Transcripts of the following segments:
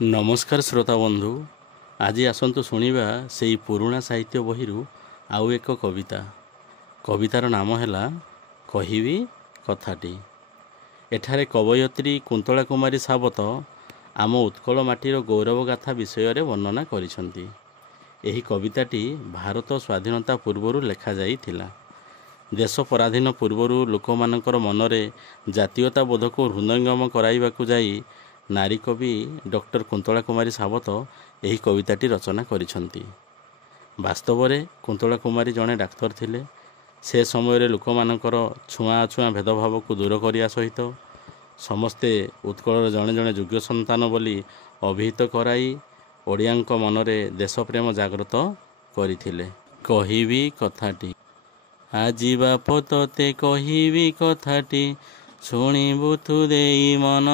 नमस्कार श्रोता बंधु। आज आसतु शुणा से पुराणा साहित्य बही आउ एक कवितार नाम है कहबी कथाटी। एठारे कवयत्री कुंतला कुमारी सावत आम उत्कल माटीर गौरव गाथा विषय वर्णना करिसंती। एही कविताटी भारत स्वाधीनता पूर्वर लेखा जाइथिला। देश पराधीन पूर्वर लोकमानकर मनरे जातीयता बोध को हृदयंगम कराइबाकु जाई नारी कवि डॉक्टर कुंतला कुमारी सावत एही कविताटी रचना करिसंती। वास्तव में कुंतला कुमारी जड़े डाक्तर थिले। से समय लोकमानकर छुआ अछुआ भेदभाव को दूर करिया सहित समस्ते उत्कलर जड़े जड़े योग्य संतान बोली अभिहित कराई ओडियांक मनरे देश प्रेम जागृत करथिले। कहबी कथाटी। आजी बाप तोते कहबी कथाटी शुणिबु तु देई मन।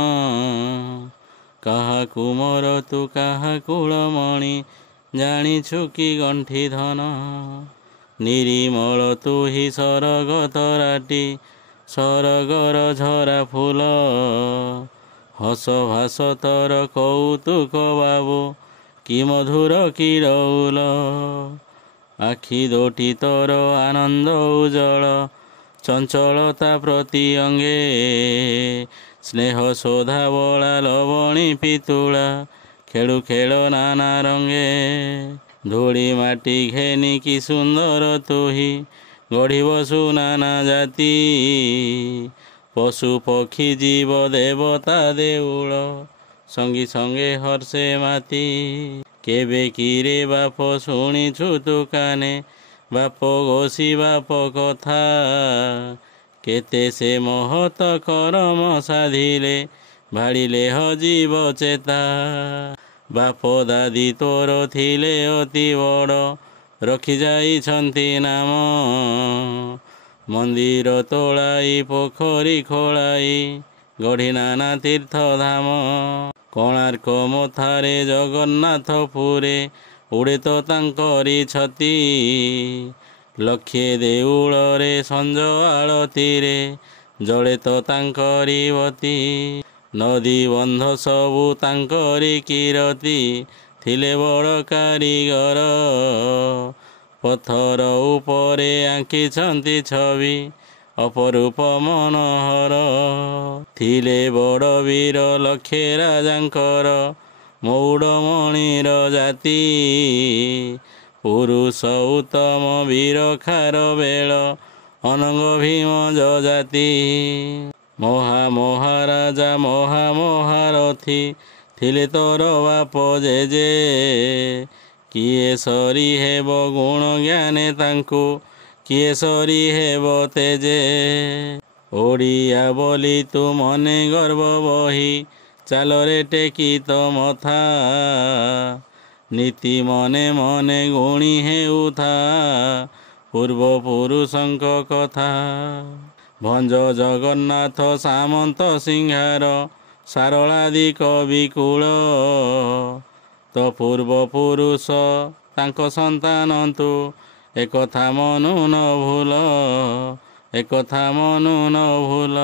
काहाकु मोर तु काहा कुलमणि जानिछु कि गंठी धन। निरीमल तु हि सरग तराटी सरगर झरा फूल। हस भास तोर कौतुक बाबू कि मधुर कि रौल। आखि दोटी तोर आनंद उज्जवल चंचलता प्रति अंगे। स्नेह शोधा बला लवणी पितुला खेलु खेल नाना रंगे। धूली माटी घेनी कि सुंदर तुही गढ़ी बसु नाना जाति। पशु पक्षी जीव देवता देउल संगी संगे हर्षे माती। केबे किरे बाप शुणिछु तु काने बाप घोषी बाप कथा। केते से महत करम साधिले भाड़िले हजीव चेता। बाप दादी तोर थिले अति बड़ रखी जाइछंती नाम। मंदिर तोलाई पोखरी खोलाई गढ़ी नाना तीर्थ धाम। कोणार्क मथारे जगन्नाथ पुरे उड़े तो तांकरी छती। लक्षे देउल रे संज आलतीरे जड़े तो तांकरी बती। नदी बंध सबु तांकरी कीरती थिले बड़ कारीगर। पथर उपरे आंकिछंती छवि अपरूप मनोहर। थिले बड़ वीर लक्षे राजांकर मौड़मणिर जाति। पुरुष उत्तम वीर खार बेल अनंग भीम जजाति। महा महाराजा महा महारथी थिले तोर बाप जेजे। किए सरी हेब गुण ज्ञाने तांकु किए सरी हेब तेजे। ओडिया बोली तु मने गर्व बही चालरे टेकी तो मथा। नीति मने मने गुणी हेउथा पूर्व पुरुषंक कथा। भंज जगन्नाथ सामंत सिंहार सारलादि कवि कुल। तो पूर्व पुरुष तांको संतान तु एकथा मनु न भूल एकथा मनु न भूल।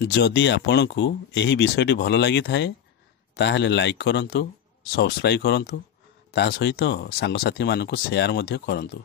जदि आपनकु एही विषयटी भल लगी थाए ताहले लाइक करंतु, सब्सक्राइब करंतु, ता सहित सांगसाथी मानकु शेयर मध्य करंतु।